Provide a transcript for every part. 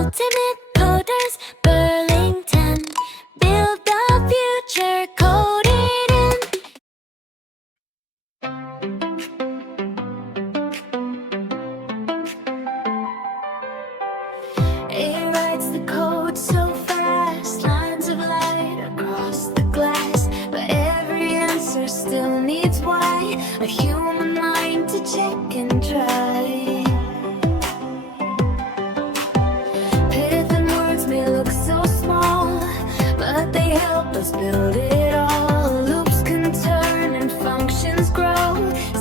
ultimate coders, Burlington. Build the future, code it in. It writes the code so fast, lines of light across the glass, but every answer still needs why, a human mind to check and try. Python words may look so small, but they help us build it all. Loops can turn and functions grow.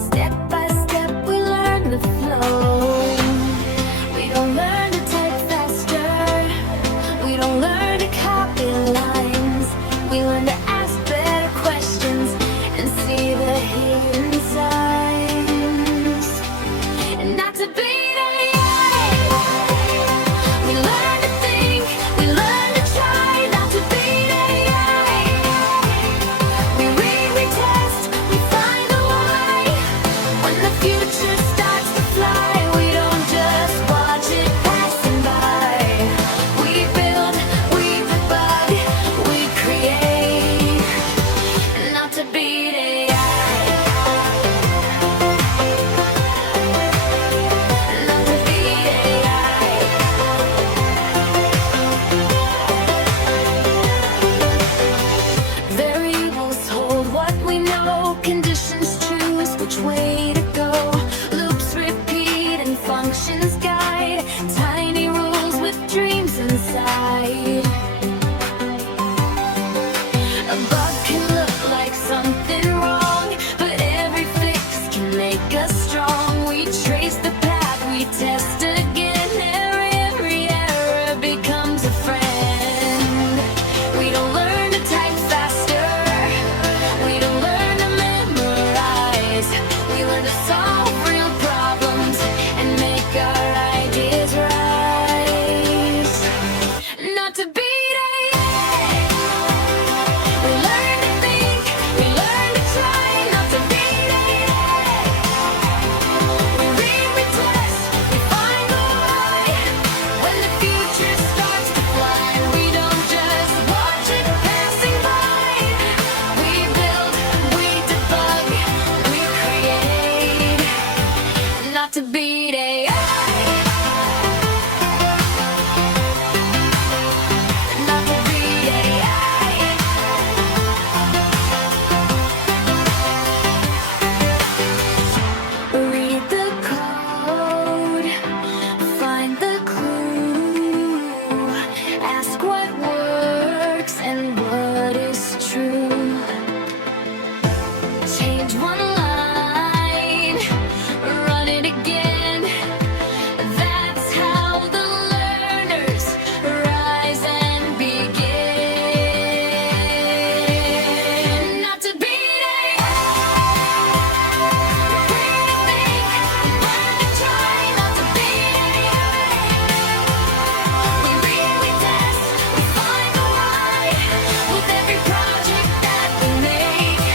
Step by step we learn the flow. We don't learn to type faster, we don't learn to copy lines. We learn to ask better questions and see the hidden signs. And not to beat AI, we learn to think, we learn to try. Not to beat AI, we read, we test, we find the why. When the future starts to fly, we don't just watch it passing by. We build, we debug, we create. Not to beat AI, not to beat AI. Variables hold what we know, conditions choose which way to go. Loops repeat and functions guide, tiny rules with dreams inside. A bug can look like something wrong, but every fix can make us strong. We trace the path, we test again. Every error becomes a friend. We don't learn to type faster, we don't learn to memorize. We learn to solve real problems and make our ideas rise. Not to beat AI, we learn to think, we learn to try. Not to beat AI, we read, we test, we find the why. When the future starts to fly, we don't just watch it passing by. We build, we debug, we create. Not to beat AI, not to beat AI. Read the code, find the clue, ask what works and what is true. Change one line, run it again. That's how the learners rise and begin. Not to beat AI, we think, we learn to try. Not to beat AI, we read, we test, we find the why. With every project that we make,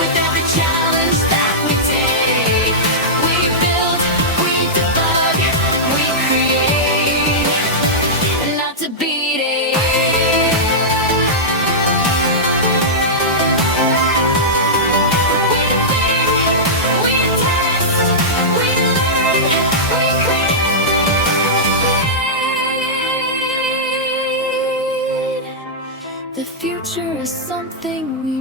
with every challenge that we take, we build, we debug, we create. Not to beat AI. We think, we test, we learn, we create. The future is something we